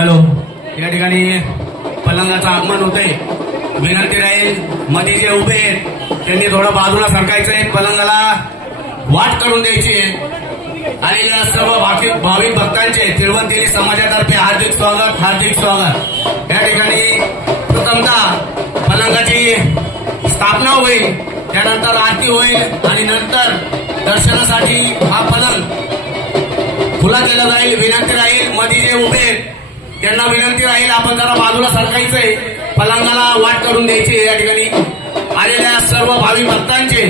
Hello, या ठिकाणी पलंगाचं आगमन होतंय. विनंती राहील मध्ये जे उभे आहेत त्यांनी थोडं बाजूला सरकायचंय, पलंगाला वाट करून द्यायची आहे. आणि या सर्व भाविक भक्तांचे तिरुवंतिरी समाजातर्फे हार्दिक स्वागत, हार्दिक स्वागत. या ठिकाणी प्रथमतः पलंगाची स्थापना होईल, त्यानंतर आरती होईल आणि नंतर दर्शनासाठी हा पलंग खुला केला जाईल. विनंती राहील मध्ये जे उभे त्यांना विनंती राहील आपण जरा बाजूला सरकायचंय, पलंगाला वाट करून द्यायची. या ठिकाणी आलेल्या सर्व भाविक भक्तांचे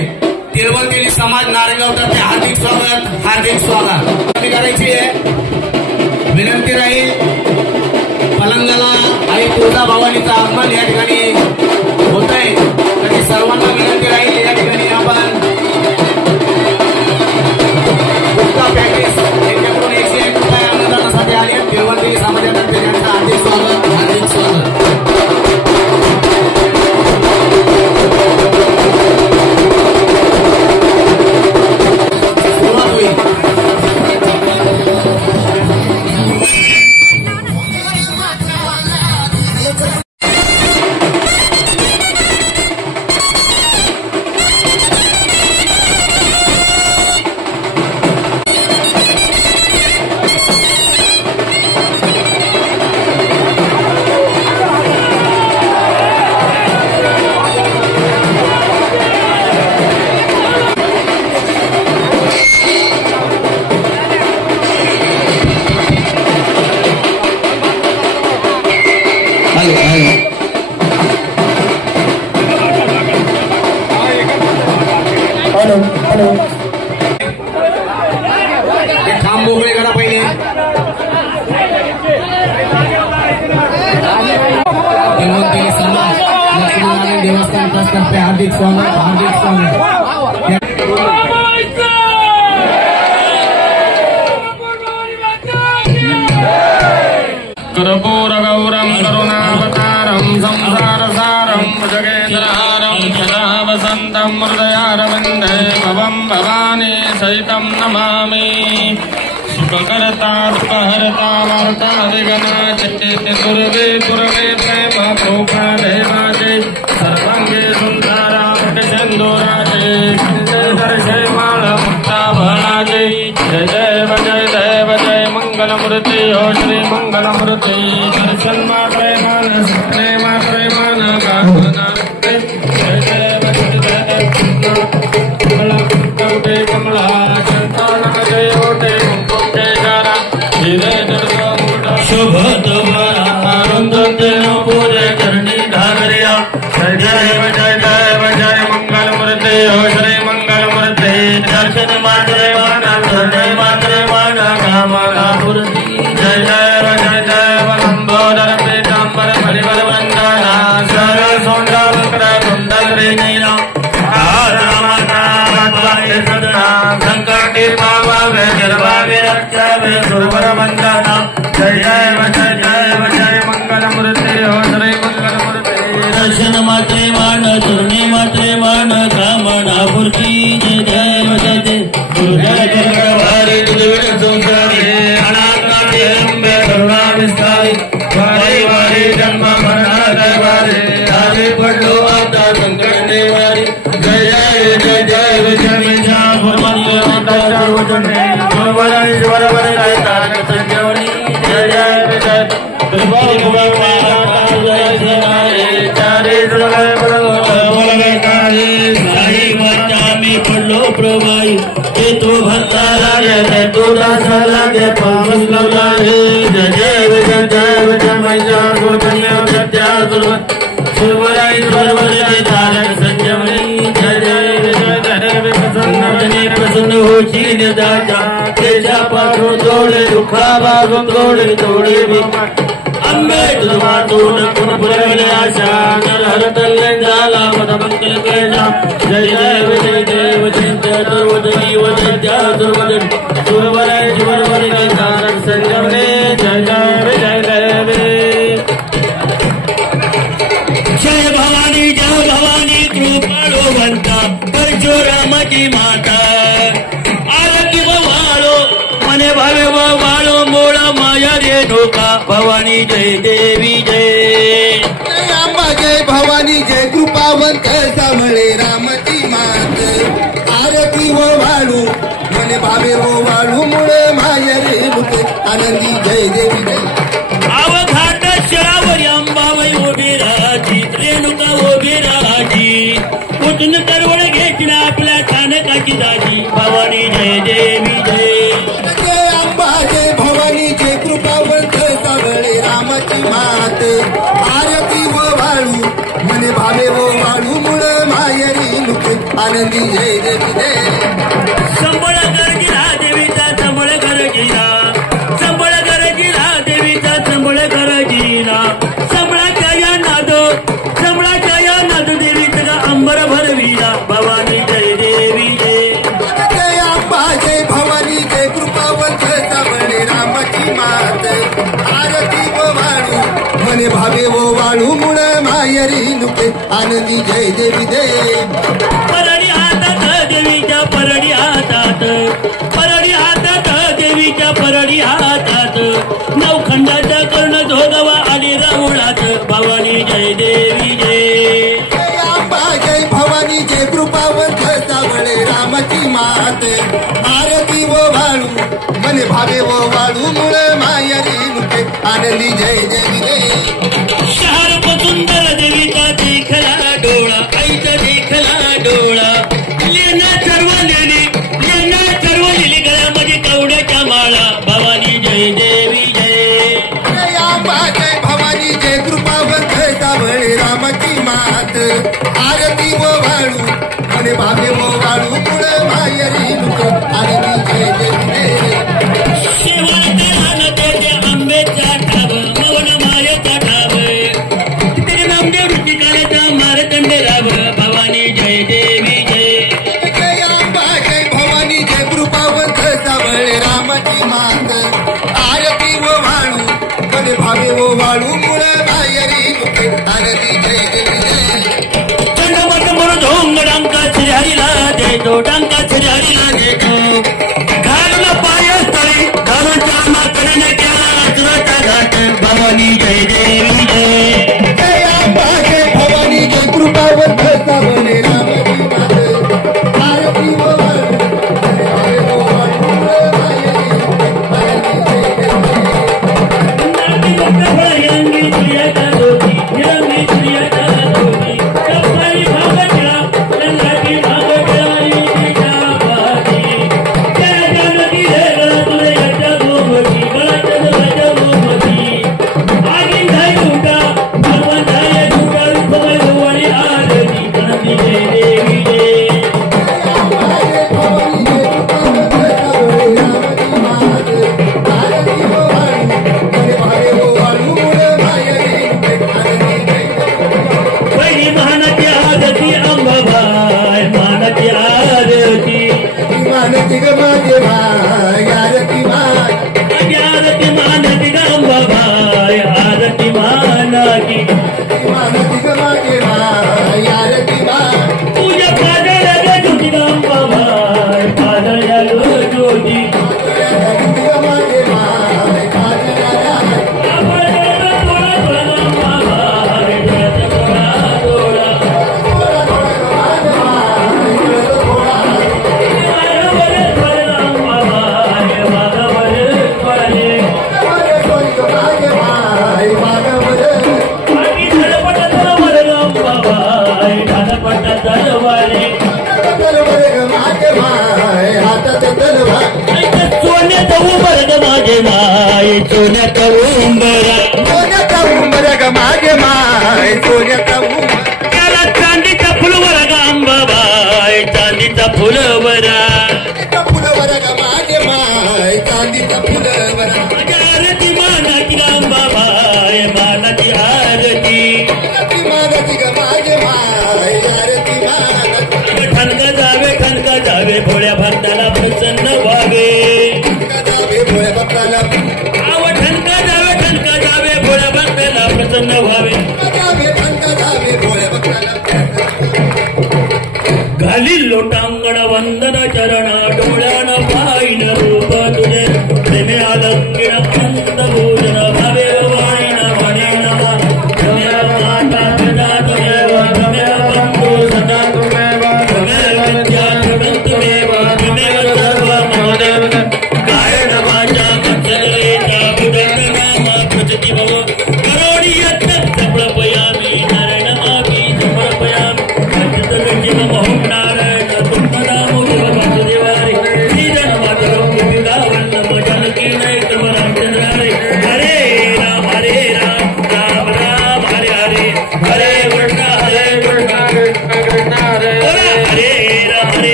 तिरुवंतिरी समाज नारायणगाव तर्फे हार्दिक स्वागत, हार्दिक स्वागत करायची आहे. विनंती राहील पलंगाला आई तुळजा भवानीचं आगमन या ठिकाणी होत आहे, तरी सर्वांना विनंती राहील या ठिकाणी आपण गुप्ता पॅकेज यांच्याकडून 101 रुपये अनुदानासाठी आले. तिरुवंतिरी समाजातर्फे त्यांचं हार्दिक स्वागत, हार्दिक स्वागत. खांब मोकळे करा पहिले. तिरुवंतिरी समाज लक्ष्मीनारायण देवस्थान ट्रस्टतर्फे हार्दिक स्वागत, हार्दिक स्वागत. कर्पूर गौरम करुणावतारम संसारसारम भुजगेन्द्रहारम सदा वसन्तं हृदयारविन्दे भवं भवानी सहितं नमामि. सुखकर्ता सुखहर्ता वार्ता विघ्ना चित्ते दुर्गे दुर्गे प्रेम प्रोपादेवाजे सर्वांगे सुंदरा सिंदूराजे दर्शे माळ मुक्ता भणाजे. जय देव जय देव जय मंगलमूर्ति हो श्री मंगलमूर्ति. दर्शन मात्रे मान सत्रे मात्रे मान कामना जय देव जय देव कमला चंदन जय ओटे मुक्ते करा धीरे दुर्गा शुभ तुम्हारा आनंद देव पूजे करनी ढागरिया. जय देव जय देव जय मंगलमूर्ति हो श्री मंगलमूर्ति. दर्शन मात्रे मान धरणे मात्रे मान कामना पूर्ति. जय देव जय देव लंबोदर पीतांबर परिमल वंदना सर सुंदर सुंदर नीला सदना संकटे पावावे जलवावे रक्षावे सुरवर वंदना. जय देव जय देव जय मंगलमूर्ति हो श्री मंगलमूर्ति. दर्शन मात्रे मान चरणे मात्रे मान कामना पूर्ति. जय देव जय देव वारी दुर्ग संसारी अनाथनाथे अम्बे करुणा विस्तारी. वारी वारी जन्म मरणाचे वारी आले पडलो आता संकट निवारी. जय जय जय जय विषमिषा भगवंत माता वचने ईश्वर वरदाय तारक संजीवनी. जय जय जय त्रिभुवन भगवान जय सेनारे चारे जगत बोलवेतारे. साई वाचा मी पडलो प्रवाई ते तो भक्ता लागे तो दासा लागे पावस लागे. जय जय जय जय जय मैया गोचन्या सत्या सुरवत सुरवराई वरवराय तारक संजीवनी. जय जय जय जय प्रसन्न प्रसन्न होची निदाचा तेजा पाठो तोडे दुखा बागो तोडे तोडे भी अंबे तुझा तोड कुण पुरवले आशा नर हर तल्ले झाला पद मंगल केला. जय देव जय देव जय चतुर्वदनी वदत्या दुर्वदन सुरवराय जुवरवराय तारक संजीवनी. जय देव जय देव. जय भवानी कृपाळुवंता परशुरामाची माता. आरती वाळो मने भावे वाळो मोळा माया रेणुका भवानी जय देवी जय अंबा जय भवानी जय कृपावंत सामळे रामची मात आरती वो वाळू मने भावे वो वाळू मुळे माया रेणुके आनंदी जय देवी जय अवघाट शरावर अंबाबाई उभी राजी रेणुका उभी राजी कुठून करवळ घेतला आपल्या स्थानकाची दाजी भवानी जय देवी जय जय अंबा जय भवानी जय कृपावंत सामळे रामची मात आरती वो वाळू मने भावे वो वाळू मुळे माया रेणुके आनंदी जय देवी जय संबळ गरजिला देवीचा संबळ गरजिला संबळ गरजिला देवीचा संबळ गरजिला संबळाच्या या नाद देवीचा अंबर भरविला भवानी जय देवी जय जय अंबा जय भवानी जय कृपावंत सामळे रामची मात आरती वो वाळू मने भावे वो वाळू मुळे माया रेणुके आनंदी जय देवी जय परडी हातात देवीच्या परडी हातात देवीच्या परडी हातात नवखंडाचा कर्ण धोगवा आली राहुळात भवानी जय देवी जय जय अंबा जय भवानी जय कृपावंत सामळे रामची मात आरती वो वाळू मने भावे वो वाळू मुळे माया रेणुके आनंदी जय देवी जय शहर सुंदर देवीचा देखला डोळा आईचा देखला डोळा लेना चरवलेली गळ्यामध्ये कवड्याच्या माळा भवानी जय देवी जय जय अंबा जय भवानी जय कृपावंत सामळे रामची मात आरती वो वाळू मने भावे वो वाळू मुळे माया रेणुके आनंदी जय देवी जय शेवाळच्या आंब्याचा ठाव मवन मायाचा ठाव तिथे नामदेव ऋतिकाराचा मारतंड राव भवानी जय देवी जय जय अंबा जय भवानी जय कृपावंत सामळे रामची मात आरती वो वाळू मने भावे वो वाळू मुळे माया रेणुके आनंदी जय देवी जय चंडमट मुरझोंग डांका श्रीहरीला देतो डांका श्रीहरीला देतो घालून पायस्थळी घालून चामाकडे केला सुरता घाट भवानी जय देवी जय जय अंबा जय भवानी जय कृपावंत सामळे रामची मात आरती वो वाळू मने भावे वो वाळू मुळे माया रेणुके आनंदी जय देवी जय रंगी प्रियता दोती निरंगी प्रियता दोती कपाळी भागच्या रंगाची भागच्या युतीच्या बाजी त्या जानती हे तुझे याच्या गोमती गळाच्या माझ्या गोमती आगी धाई उठा भगवान धाय उठा रूपमय भवानी आरती आनंदी जय देवी जय पहिली मानाची आरती अंबाबाई मानाची आरती मानती ग माझे भाई आरती माय आरती मानाची अंबाबाई आरती मानाची मानती ग माझे भाई आरती माय तुझ्या पादळ्याला ज्योती अंबाबाई पादळ्याला ज्योती माझे भाई पादळ्याला सोन्यात उंबर ग माझे माय सोन्यात उंबर ग माझे माय सोन्याचा उंबर त्याला चांदीचा फुलवर ग अंबाबाई चांदीचा फुलवर फुलवर ग माझे माय चांदीचा फुलवर आरती मानाची अंबाबाई मानाची आरती मानती ग माझे माय आरती मानती ठणका जावे भोळ्या भक्ताला प्रसन्न व्हावे भोळ्या भक्ताला आव ठणका जावे भोळ्या भक्ताला प्रसन्न व्हावे भोळ्या भक्ताला घाली लोटांगण वंदन चरण डोळ्यानं पाहिन रूप तुझे प्रेमे आलंगिण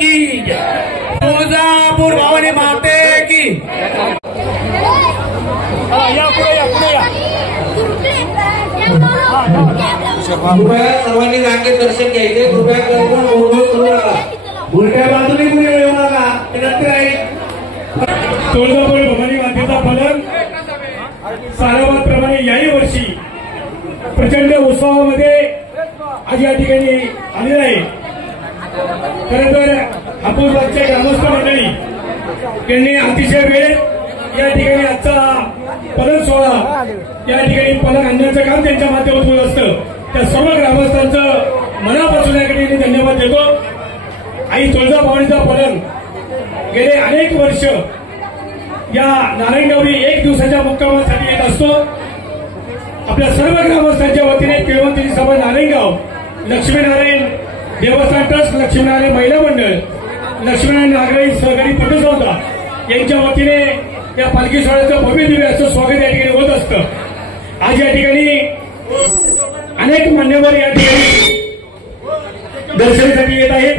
की तुळजापूर भवानी माते की कृपया सर्वांनी रांगेत दर्शन घ्यायचे. कृपया करून गोंधळ करू नका. उलट्या बाजूने कुणी येऊ नका. विनंती राहील. तुळजापूर भवानी मातेचा फलक सारावादप्रमाणे याही वर्षी प्रचंड उत्सवामध्ये आज या ठिकाणी आलेला आहे. खरं तर हापूसबागच्या ग्रामस्थ मंडळी यांनी अतिशय वेळ या ठिकाणी आजचा फलक सोहळा या ठिकाणी फलक आणण्याचं काम त्यांच्या माध्यमातून असतं. त्या सर्व ग्रामस्थांचं मनापासून या ठिकाणी धन्यवाद देतो. आई तुळजाभवानीचा फलक गेले अनेक वर्ष या नारायणगावी एक दिवसाच्या मुक्कामासाठी येत असतो. आपल्या सर्व ग्रामस्थांच्या वतीने केळवंतीची सभा नारायणगाव, लक्ष्मीनारायण देवस्थान ट्रस्ट, लक्ष्मीनारायण महिला मंडळ, लक्ष्मीनारायण नागरी सहकारी पटसंस्था यांच्या वतीने या पालखी सोहळ्याचं भव्य दिव्य असं स्वागत या ठिकाणी होत असतं. आज या ठिकाणी अनेक मान्यवर या ठिकाणी दर्शनासाठी येत आहेत.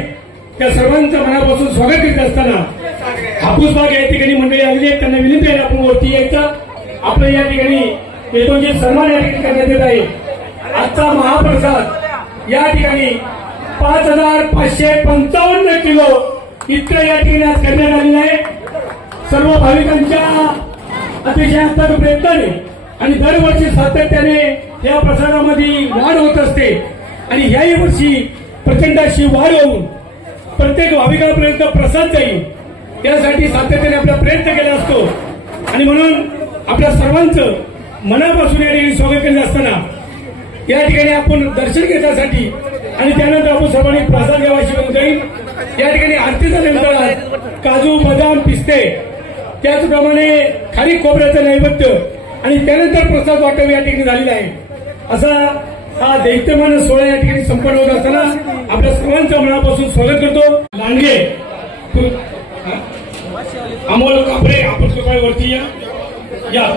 त्या सर्वांचं मनापासून स्वागत करीत असताना हापूसबाग या ठिकाणी मंडळी आलेली आहेत. त्यांना विनंती आहे आपण वरती यायचा. आपलं या ठिकाणी येतोचे सन्मान या ठिकाणी करण्यात येत आहे. आजचा महाप्रसाद या ठिकाणी 5,555 किलो इतकं या ठिकाणी आज करण्यात आलेलं आहे. सर्व भाविकांच्या अतिशय अंतर्गत प्रयत्नाने आणि दरवर्षी सातत्याने या प्रसादामध्ये वाढ होत असते आणि याही वर्षी प्रचंड अशी वाढ होऊन प्रत्येक भाविकांपर्यंत प्रसाद जाईल यासाठी सातत्याने आपला प्रयत्न केला असतो. आणि म्हणून आपल्या सर्वांचं मनापासून या ठिकाणी स्वागत केलं असताना या ठिकाणी आपण दर्शन घेण्यासाठी आणि त्यानंतर आपण सर्वांनी प्रसाद घ्यावाशी जाईल. या ठिकाणी आरतीचा नंतर काजू, बदाम, पिस्ते, त्याचप्रमाणे खारीक खोबऱ्याचं नैवेद्य आणि त्यानंतर प्रसाद वाटप या ठिकाणी झालेला आहे. असा हा दैत्यमान सोहळा या ठिकाणी संपन्न होत असताना आपल्या सर्वांचं मनापासून स्वागत करतो. लांडगे, अमोल कापरे, आपण सकाळी वरती या.